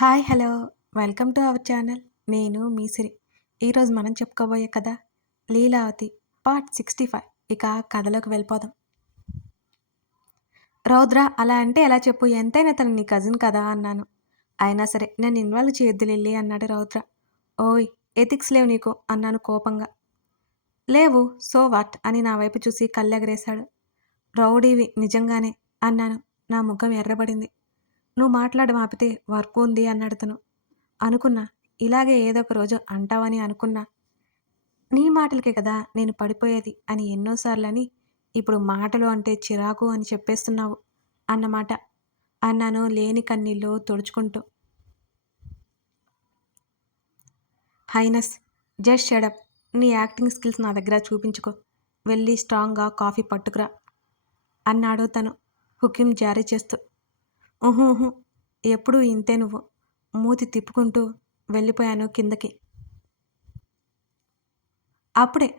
Hi hello. Welcome to our channel. నేను మీసిరి. ఈరోజు మనం చెప్పుకోబోయే కథ లీలావతి పార్ట్ సిక్స్టీ ఫైవ్. ఇక కథలోకి వెళ్ళిపోదాం. రౌద్ర అలా అంటే ఎలా చెప్పు? ఎంతైనా తను నీ కజిన్ కదా అన్నాను. అయినా సరే నన్ను ఇన్వాల్వ్ చేయొద్దు లిల్లీ అన్నాడు రౌద్ర. ఓయ్ ఎథిక్స్ లేవు నీకు అన్నాను కోపంగా. లేవు సో వాట్ అని నా వైపు చూసి కళ్ళెగరేశాడు. రౌడీవి నిజంగానే అన్నాను. నా ముఖం ఎర్రబడింది. నువ్వు మాట్లాడడం ఆపితే వర్క్ ఉంది అన్నాడు తను. అనుకున్నా. ఇలాగే ఏదో ఒక రోజు అంటావని అనుకున్నా. నీ మాటలకే కదా నేను పడిపోయేది అని ఎన్నోసార్లని ఇప్పుడు మాటలు అంటే చిరాకు అని చెప్పేస్తున్నావు అన్నమాట. అన్నాను లేని కన్నీళ్ళు తుడుచుకుంటూ. హైనస్ జస్ట్ షడప్ నీ యాక్టింగ్ స్కిల్స్ నా దగ్గర చూపించుకో. వెళ్ళి స్ట్రాంగ్గా కాఫీ పట్టుకురా అన్నాడు తను హుకిం జారీ చేస్తూ. ఊహు ఎప్పుడూ ఇంతే నువ్వు. మూతి తిప్పుకుంటూ వెళ్ళిపోయాను కిందకి. అప్పుడే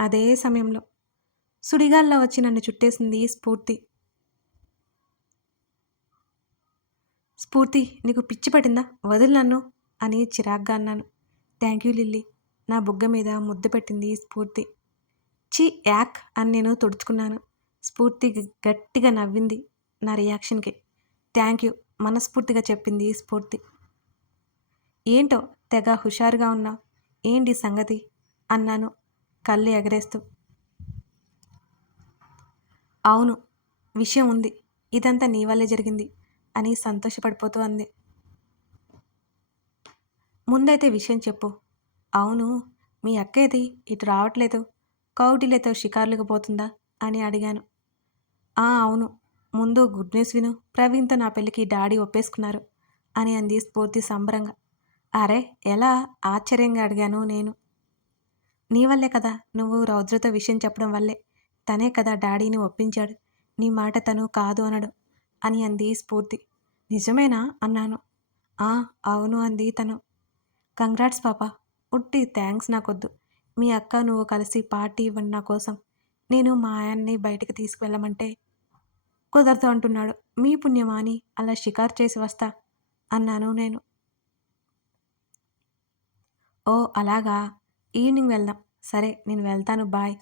అదే సమయంలో సుడిగాల్లో వచ్చి నన్ను చుట్టేసింది స్ఫూర్తి. స్ఫూర్తి నీకు పిచ్చి పడిందా? వదిలి నన్ను అని చిరాగ్గా అన్నాను. Thank you Lily. నా బుగ్గ మీద ముద్దు పెట్టింది స్ఫూర్తి. చి యాక్ అని నేను తుడుచుకున్నాను. స్ఫూర్తి గట్టిగా నవ్వింది నా రియాక్షన్కి. థ్యాంక్ యూ మనస్ఫూర్తిగా చెప్పింది స్ఫూర్తి. ఏంటో తెగ హుషారుగా ఉన్నా ఏంటి సంగతి? అన్నాను కళ్ళు ఎగరేస్తూ. అవును విషయం ఉంది ఇదంతా నీ వల్లే జరిగింది అని సంతోషపడిపోతూ అంది. ముందైతే విషయం చెప్పు. అవును మీ అక్క ఏది ఇటు రావట్లేదు కౌటిలతో షికార్లకు పోతుందా అని అడిగాను. ఆ అవును ముందు గుడ్ న్యూస్ విను. ప్రవీణ్తో నా పెళ్ళికి డాడీ ఒప్పేసుకున్నారు అని అంది స్ఫూర్తి సంబరంగా. అరే ఎలా? ఆశ్చర్యంగా అడిగాను నేను. నీ వల్లే కదా నువ్వు రౌద్రతో విషయం చెప్పడం వల్లే. తనే కదా డాడీని ఒప్పించాడు. నీ మాట తను కాదు అనడు అని అంది స్ఫూర్తి. నిజమేనా? అన్నాను. ఆ అవును అంది తను. కంగ్రాట్స్ పాప ఉట్టి థ్యాంక్స్ నాకొద్దు. మీ అక్క నువ్వు కలిసి పార్టీ ఇవ్వండి నా కోసం. నేను మా ఆయన్ని బయటికి తీసుకువెళ్ళమంటే కుదరదు అంటున్నాడు. మీ పుణ్యమా అని. అలా షికారు చేసి వస్తా అన్నాను నేను. ఓ అలాగా. ఈవినింగ్ వెళ్దాం. సరే నేను వెళ్తాను. బాయ్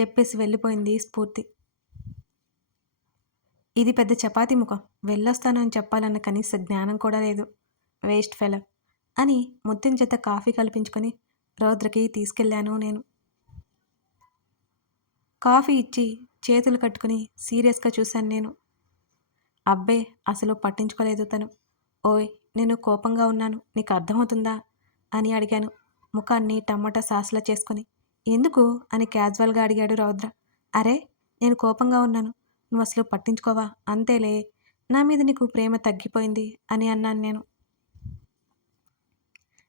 చెప్పేసి వెళ్ళిపోయింది స్ఫూర్తి. ఇది పెద్ద చపాతి ముఖం. వెళ్ళొస్తాను అని చెప్పాలన్న కనీస జ్ఞానం కూడా లేదు. వేస్ట్ ఫెలో అని ముత్తిన చేత కాఫీ కల్పించుకొని రౌద్రకి తీసుకెళ్ళాను నేను. కాఫీ ఇచ్చి చేతులు కట్టుకుని సీరియస్గా చూశాను నేను. అబ్బే అసలు పట్టించుకోలేదు తను. ఓయ్ నేను కోపంగా ఉన్నాను నీకు అర్థమవుతుందా? అని అడిగాను ముఖాన్ని టమాటా సాస్లా చేసుకుని. ఎందుకు? అని క్యాజువల్గా అడిగాడు రౌద్ర. అరే నేను కోపంగా ఉన్నాను నువ్వు అసలు పట్టించుకోవా? అంతేలే నా మీద నీకు ప్రేమ తగ్గిపోయింది అని అన్నాను నేను.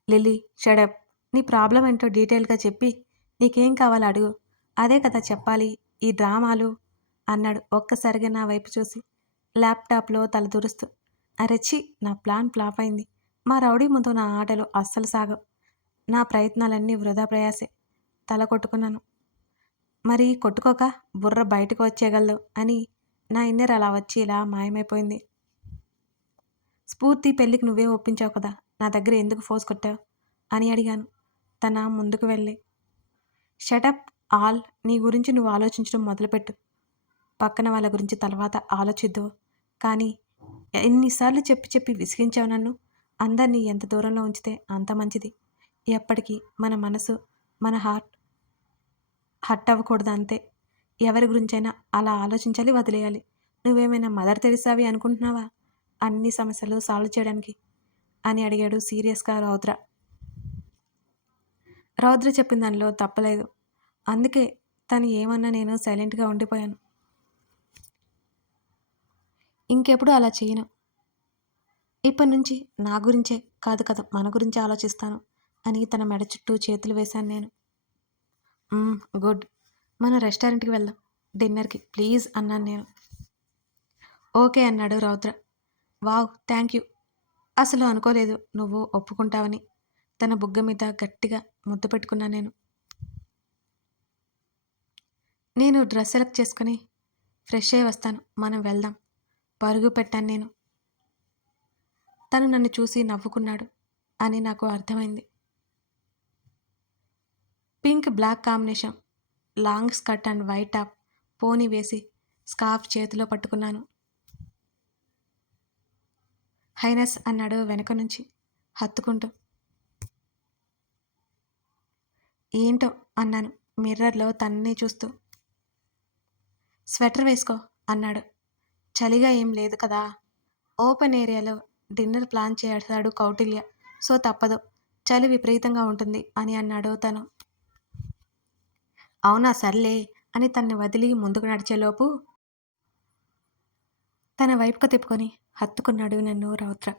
లిల్లీ షడప్ నీ ప్రాబ్లం ఏంటో డీటెయిల్గా చెప్పి నీకేం కావాలో అడుగు. అదే కదా చెప్పాలి ఈ డ్రామాలు అన్నాడు ఒక్కసారిగా నా వైపు చూసి. ల్యాప్టాప్లో తలదూరుస్తూ అరెచి నా ప్లాన్ ఫ్లాప్ అయింది. మా రౌడీ ముందు నా ఆటలు అస్సలు సాగవు. నా ప్రయత్నాలన్నీ వృధా ప్రయాసే. తల కొట్టుకున్నాను. మరి కొట్టుకోక బుర్ర బయటకు వచ్చేయగలదు అని నా ఇన్నర్ అలా వచ్చి ఇలా మాయమైపోయింది. స్ఫూర్తి పెళ్ళికి నువ్వే ఒప్పించావు కదా నా దగ్గర ఎందుకు ఫోర్స్ కొట్టావు? అని అడిగాను. తన ముందుకు వెళ్ళి షటప్ ఆల్ నీ గురించి నువ్వు ఆలోచించడం మొదలుపెట్టు. పక్కన వాళ్ళ గురించి తర్వాత ఆలోచిద్దు. కానీ ఎన్నిసార్లు చెప్పి చెప్పి విసిగించావు నన్ను? అందరినీ ఎంత దూరంలో ఉంచితే అంత మంచిది. ఎప్పటికీ మన మనసు మన హార్ట్ హట్ అవ్వకూడదు అంతే. ఎవరి గురించైనా అలా ఆలోచించాలి వదిలేయాలి. నువ్వేమైనా మదర్ తెరిసావి అనుకుంటున్నావా? అన్ని సమస్యలు సాల్వ్ చేయడానికి అని అడిగాడు సీరియస్గా రౌద్ర. రౌద్ర చెప్పిన దానిలో తప్పలేదు. అందుకే తను ఏమన్నా నేను సైలెంట్గా ఉండిపోయాను. ఇంకెప్పుడు అలా చేయను. ఇప్పటి నుంచి నా గురించే కాదు కదా మన గురించి ఆలోచిస్తాను అని తన మెడ చుట్టూ చేతులు వేశాను నేను. గుడ్. మన రెస్టారెంట్కి వెళ్దాం. డిన్నర్కి ప్లీజ్ అన్నాను నేను. ఓకే అన్నాడు రౌద్ర. Wow thank you. అసలు అనుకోలేదు నువ్వు ఒప్పుకుంటావని. తన బుగ్గ మీద గట్టిగా ముద్దు పెట్టుకున్నా నేను. నేను డ్రెస్ సెలెక్ట్ చేసుకుని ఫ్రెష్ అయ్యి వస్తాను. మనం వెళ్దాం. పరుగు పెట్టాను నేను. తను నన్ను చూసి నవ్వుకున్నాడు అని నాకు అర్థమైంది. Pink black combination long skirt and white top pony వేసి స్కార్ఫ్ చేతిలో పట్టుకున్నాను. హైనస్ అన్నాడు వెనక నుంచి హత్తుకుంటూ. ఏంటో అన్నాను మిర్రర్లో తన్నే చూస్తూ. స్వెటర్ వేసుకో అన్నాడు చలిగా ఏం లేదు కదా. ఓపెన్ ఏరియాలో డిన్నర్ ప్లాన్ చేస్తాడు కౌటిల్య. సో తప్పదు. చలి విపరీతంగా ఉంటుంది అని అన్నాడు తను. అవునా సర్లే అని తన్ని వదిలి ముందుకు నడిచేలోపు తన వైపుకు తిప్పుకొని హత్తుకున్నాడు నన్ను రౌద్ర.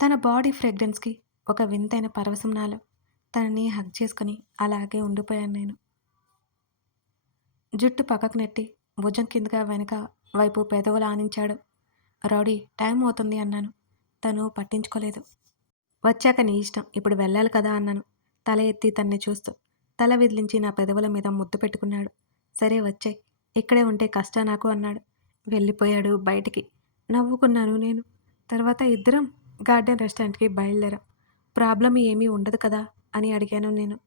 తన బాడీ ఫ్రెగ్రెన్స్కి ఒక వింతైన పరవశం నాలో తనని హగ్ చేసుకుని అలాగే ఉండిపోయాను నేను. జుట్టు పక్కకు నెట్టి భుజం కిందగా వెనక వైపు పెదవులు ఆనించాడు. రౌడీ టైం అవుతుంది అన్నాను. తను పట్టించుకోలేదు. వచ్చాక నీ ఇష్టం. ఇప్పుడు వెళ్ళాలి కదా అన్నాను. తల ఎత్తి తన్ని చూస్తూ. తల విదిలించి నా పెదవుల మీద ముద్దు పెట్టుకున్నాడు. సరే వచ్చాయి ఇక్కడే ఉంటే కష్టం నాకు అన్నాడు. వెళ్ళిపోయాడు బయటికి. నవ్వుకున్నాను నేను. తర్వాత ఇద్దరం గార్డెన్ రెస్టారెంట్కి బయలుదేరాం. ప్రాబ్లం ఏమీ ఉండదు కదా? అని అడిగాను నేను.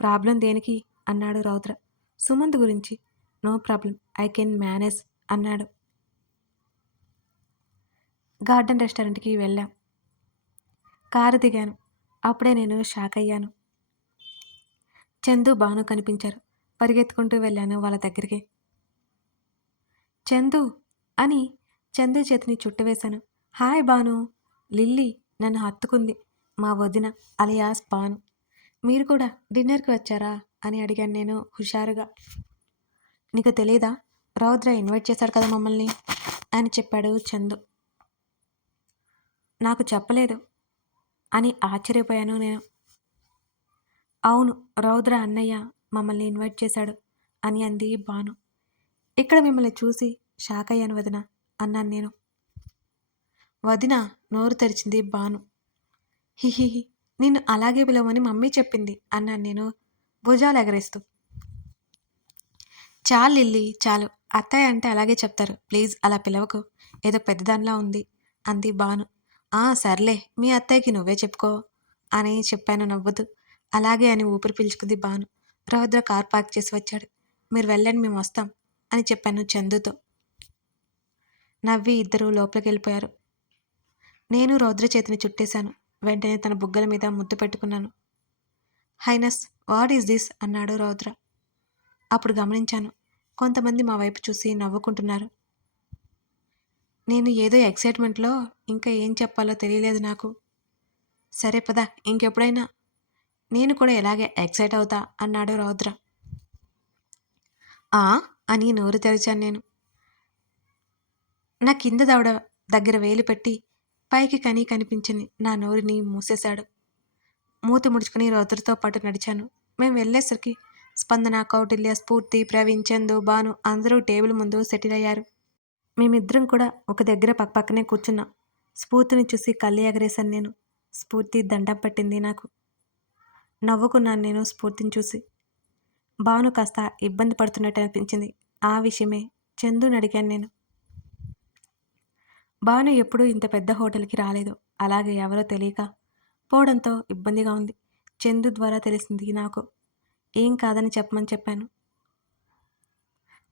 ప్రాబ్లం దేనికి? అన్నాడు రౌద్ర. సుమంత్ గురించి. No problem I can manage అన్నాడు. గార్డెన్ రెస్టారెంట్కి వెళ్ళాం. కారు దిగాను. అప్పుడే నేను షాక్ అయ్యాను. చందు బాను కనిపించారు. పరిగెత్తుకుంటూ వెళ్ళాను వాళ్ళ దగ్గరికి. చందు అని చందు చేతిని చుట్టవేశాను హాయ్ బాను లిల్లీ నన్ను హత్తుకుంది. మా వదిన అలియాస్ బాను మీరు కూడా డిన్నర్కి వచ్చారా? అని అడిగాను నేను హుషారుగా. నీకు తెలీదా? రౌద్ర ఇన్వైట్ చేశాడు కదా మమ్మల్ని? అని చెప్పాడు చందు. నాకు చెప్పలేదు. అని ఆశ్చర్యపోయాను నేను. అవును రౌద్ర అన్నయ్య మమ్మల్ని ఇన్వైట్ చేశాడు అని అంది బాను ఇక్కడ మిమ్మల్ని చూసి షాక్ అయ్యాను వదిన అన్నాను నేను. వదిన నోరు తెరిచింది బాను హిహిహి నిన్ను అలాగే పిలవమని మమ్మీ చెప్పింది అన్నాను నేను భుజాలు ఎగరేస్తూ. చాలు లిల్లీ చాలు. అత్తయ్య అంటే అలాగే చెప్తారు. ప్లీజ్ అలా పిలవకు. ఏదో పెద్దదానిలా ఉంది అంది బాను ఆ సర్లే మీ అత్తయ్యకి నువ్వే చెప్పుకో అని చెప్పాను నవ్వుతూ. అలాగే అని ఊపిరి పీల్చుకుంది బాను రౌద్ర కార్ పార్క్ చేసి వచ్చాడు. మీరు వెళ్ళండి మేము వస్తాం అని చెప్పాను చందుతో. నవ్వి ఇద్దరు లోపలికి వెళ్ళిపోయారు. నేను రౌద్ర చేతిని చుట్టేశాను. వెంటనే తన బుగ్గల మీద ముద్దు పెట్టుకున్నాను. Highness what is this? అన్నాడు రౌద్ర. అప్పుడు గమనించాను. కొంతమంది మా వైపు చూసి నవ్వుకుంటున్నారు. నేను ఏదో ఎక్సైట్మెంట్లో ఇంకా ఏం చెప్పాలో తెలియలేదు నాకు. సరే పద ఇంకెప్పుడైనా. నేను కూడా ఎలాగే ఎక్సైట్ అవుతా అన్నాడు రౌద్ర. ఆ? అని నోరు తెరిచాను నేను. నా కింద దవడ దగ్గర వేలు పెట్టి పైకి కనీ కనిపించని నా నోరుని మూసేశాడు. మూతి ముడుచుకుని రౌద్రతో పాటు నడిచాను. మేము వెళ్ళేసరికి స్పందన కౌటిల్య స్ఫూర్తి ప్రవీణ్ చందు భాను అందరూ టేబుల్ ముందు సెటిల్ అయ్యారు. మేమిద్దరం కూడా ఒక దగ్గర పక్కపక్కనే కూర్చున్నాం. స్ఫూర్తిని చూసి కళ్ళు ఎగరేశాను నేను. స్ఫూర్తి దండం పట్టింది నాకు. నవ్వుకున్నాను నేను స్ఫూర్తిని చూసి. భాను కాస్త ఇబ్బంది పడుతున్నట్టు అనిపించింది. ఆ విషయమే చందుని అడిగాను నేను. భాను ఎప్పుడూ ఇంత పెద్ద హోటల్కి రాలేదు. అలాగే ఎవరో తెలియక పోవడంతో ఇబ్బందిగా ఉంది. చందు ద్వారా తెలిసింది నాకు. ఏం కాదని చెప్పమని చెప్పాను.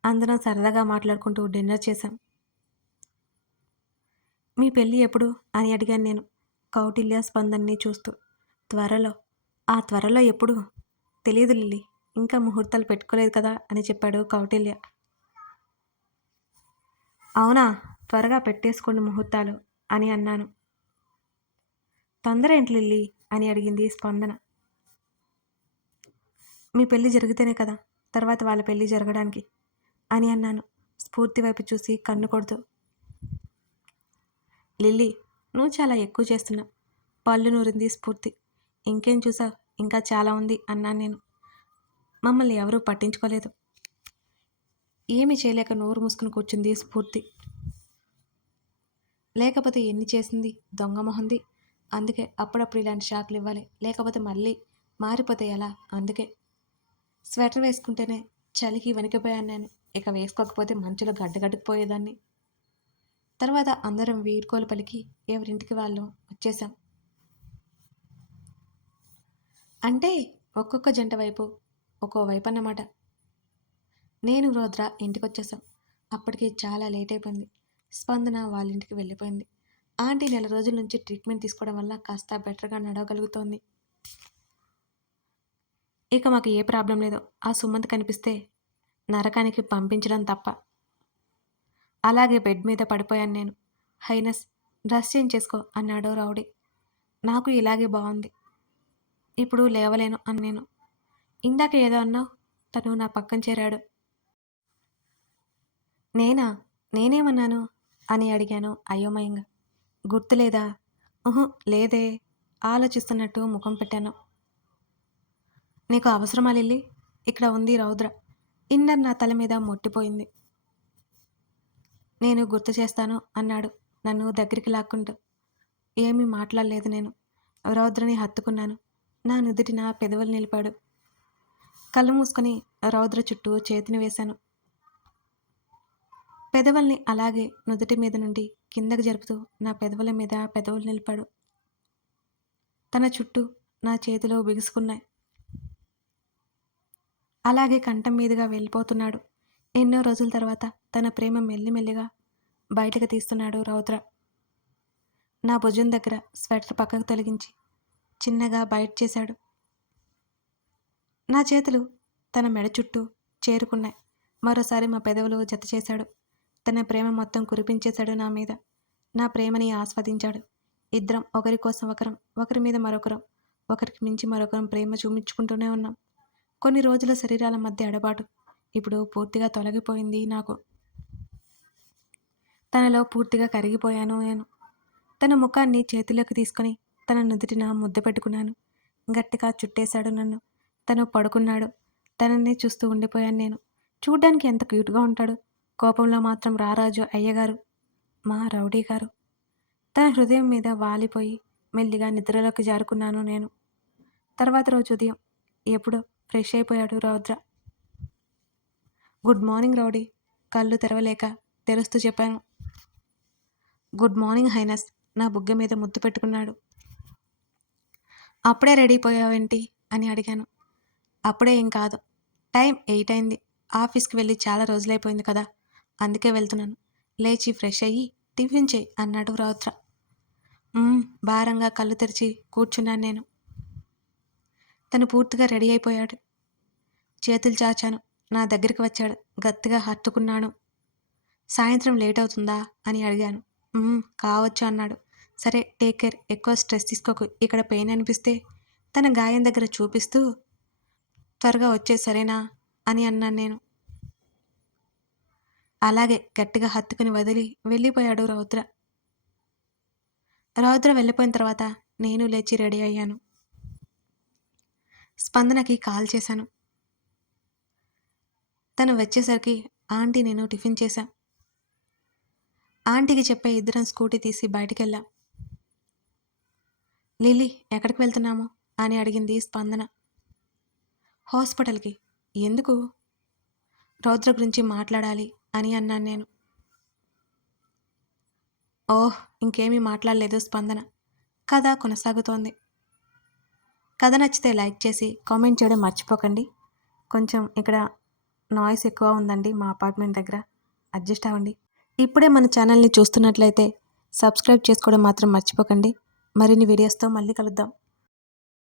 అందరం సరదాగా మాట్లాడుకుంటూ డిన్నర్ చేశాం. మీ పెళ్ళి ఎప్పుడు? అని అడిగాను నేను కౌటిల్య స్పందనని చూస్తూ. త్వరలో. ఆ త్వరలో ఎప్పుడు? తెలియదు లిల్లీ ఇంకా ముహూర్తాలు పెట్టుకోలేదు కదా అని చెప్పాడు కౌటిల్య. అవునా? త్వరగా పెట్టేసుకోండి ముహూర్తాలు అని అన్నాను. తొందర ఏంటి లిల్లీ? అని అడిగింది స్పందన. మీ పెళ్ళి జరిగితేనే కదా తర్వాత వాళ్ళ పెళ్ళి జరగడానికి అని అన్నాను. స్ఫూర్తి వైపు చూసి కన్ను కొడుతూ. లిల్లీ నువ్వు చాలా ఎక్కువ చేస్తున్నావు. పళ్ళు నూరింది స్ఫూర్తి. ఇంకేం చూసావు ఇంకా చాలా ఉంది అన్నాను నేను. మమ్మల్ని ఎవరూ పట్టించుకోలేదు. ఏమి చేయలేక నోరు మూసుకుని కూర్చుంది స్ఫూర్తి. లేకపోతే ఎన్ని చేసింది? దొంగ మొహంది. అందుకే అప్పుడప్పుడు ఇలాంటి షాక్లు ఇవ్వాలి. లేకపోతే మళ్ళీ మారిపోతే ఎలా అందుకే స్వెటర్ వేసుకుంటేనే చలికి వణికిపోయాను నేను ఇక వేసుకోకపోతే మంచులో గడ్డగడ్డకుపోయేదాన్ని తర్వాత అందరం వీడ్కోలు పలికి ఎవరింటికి వాళ్ళు వచ్చేసాం అంటే ఒక్కొక్క జంట వైపు ఒక్కో వైపు అన్నమాట నేను రోద్ర ఇంటికి వచ్చేసాం అప్పటికి చాలా లేట్ అయిపోయింది స్పందన వాళ్ళ ఇంటికి వెళ్ళిపోయింది. ఆంటీ నెల రోజుల నుంచి ట్రీట్మెంట్ తీసుకోవడం వల్ల కాస్త బెటర్గా నడవగలుగుతోంది. ఇక మాకు ఏ ప్రాబ్లం లేదు. ఆ సుమంత్ కనిపిస్తే నరకానికి పంపించడం తప్ప. అలాగే బెడ్ మీద పడిపోయాను నేను. హైనస్ డ్రెస్ చేంజ్ చేసుకో అన్నాడు రౌడీ. నాకు ఇలాగే బాగుంది ఇప్పుడు లేవలేను అని నేను. ఇందాక ఏదో అన్నావు తను నా పక్కన చేరాడు. నేనా? నేనేమన్నాను? అని అడిగాను అయోమయంగా. గుర్తులేదా? ఉహు లేదే. ఆలోచిస్తున్నట్టు ముఖం పెట్టాను. నీకు అవసరమా లిల్లీ? ఇక్కడ ఉంది రౌద్ర. ఇన్నర్ నా తల మీద మొట్టిపోయింది. నేను గుర్తు చేస్తాను అన్నాడు నన్ను దగ్గరికి లాక్కుంటూ. ఏమీ మాట్లాడలేదు నేను. రౌద్రని హత్తుకున్నాను. నా నుదుటిన నా పెదవులు నిలిపాడు. కళ్ళు మూసుకొని రౌద్ర చుట్టూ చేతిని వేశాను. పెదవుల్ని అలాగే నుదుటి మీద నుండి కిందకు జరుపుతూ నా పెదవుల మీద పెదవులు నిలిపాడు. తన చుట్టూ నా చేతిలో బిగుసుకున్నాయి. అలాగే కంఠం మీదుగా వెళ్ళిపోతున్నాడు. ఎన్నో రోజుల తర్వాత తన ప్రేమ మెల్లిమెల్లిగా బయటకు తీస్తున్నాడు రౌద్ర. నా భుజం దగ్గర స్వెటర్ పక్కకు తొలగించి చిన్నగా బయట చేశాడు. నా చేతులు తన మెడ చుట్టూ చేరుకున్నాయి. మరోసారి మా పెదవులు జత చేశాడు. తన ప్రేమ మొత్తం కురిపించేశాడు నా మీద. నా ప్రేమని ఆస్వాదించాడు. ఇద్దరం ఒకరి కోసం ఒకరం ఒకరి మీద మరొకరం ఒకరికి మించి మరొకరం ప్రేమ చూపించుకుంటూనే ఉన్నాం. కొన్ని రోజుల శరీరాల మధ్య ఎడబాటు ఇప్పుడు పూర్తిగా తొలగిపోయింది నాకు. తనలో పూర్తిగా కరిగిపోయాను నేను. తన ముఖాన్ని చేతిలోకి తీసుకొని తన నుదుటిన ముద్ద పెట్టుకున్నాను. గట్టిగా చుట్టేశాడు నన్ను. తను పడుకున్నాడు. తనని చూస్తూ ఉండిపోయాను నేను. చూడ్డానికి ఎంత క్యూట్గా ఉంటాడు. కోపంలో మాత్రం రారాజు అయ్యగారు మా రౌడీ గారు. తన హృదయం మీద వాలిపోయి మెల్లిగా నిద్రలోకి జారుకున్నాను నేను. తర్వాత రోజు ఉదయం ఎప్పుడో ఫ్రెష్ అయిపోయాడు రౌద్ర. Good morning rowdy. కళ్ళు తెరవలేక తెరుస్తూ చెప్పాను. Good morning highness. నా బుగ్గ మీద ముద్దు పెట్టుకున్నాడు. అప్పుడే రెడీ పోయావేంటి అని అడిగాను. అప్పుడే ఏం కాదు. టైం ఎయిట్ అయింది. ఆఫీస్కి వెళ్ళి చాలా రోజులైపోయింది కదా. అందుకే వెళ్తున్నాను. లేచి ఫ్రెష్ అయ్యి టిఫిన్ చేయి అన్నాడు రౌద్ర. భారంగా కళ్ళు తెరిచి కూర్చున్నాను నేను. తను పూర్తిగా రెడీ అయిపోయాడు. చేతులు చాచాను. నా దగ్గరికి వచ్చాడు. గట్టిగా హత్తుకున్నాను. సాయంత్రం లేట్ అవుతుందా అని అడిగాను. కావచ్చు అన్నాడు. సరే టేక్ కేర్ ఎక్కువ స్ట్రెస్ తీసుకోకు. ఇక్కడ పెయిన్ అనిపిస్తే తన గాయం దగ్గర చూపిస్తూ త్వరగా వచ్చే సరేనా? అని అన్నాను నేను. అలాగే గట్టిగా హత్తుకుని వదిలి వెళ్ళిపోయాడు రౌద్ర. రౌద్ర వెళ్ళిపోయిన తర్వాత నేను లేచి రెడీ అయ్యాను. స్పందనకి కాల్ చేశాను. తను వచ్చేసరికి ఆంటీ నేను టిఫిన్ చేశా. ఆంటీకి చెప్పే ఇద్దరం స్కూటీ తీసి బయటికి వెళ్ళాం లిల్లీ ఎక్కడికి వెళ్తున్నాము? అని అడిగింది స్పందన. హాస్పిటల్కి. ఎందుకు? రౌద్ర గురించి మాట్లాడాలి అని అన్నాను నేను. ఓహ్ ఇంకేమీ మాట్లాడలేదు స్పందన. కథ కొనసాగుతోంది. కథ నచ్చితే లైక్ చేసి కామెంట్ చేయడం మర్చిపోకండి. కొంచెం ఇక్కడ నాయిస్ ఎక్కువ ఉందండి మా అపార్ట్మెంట్ దగ్గర. అడ్జస్ట్ అవ్వండి. ఇప్పుడే మన ఛానల్ని చూస్తున్నట్లయితే సబ్స్క్రైబ్ చేసుకోవడం మాత్రం మర్చిపోకండి. మరిన్ని వీడియోస్తో మళ్ళీ కలుద్దాం.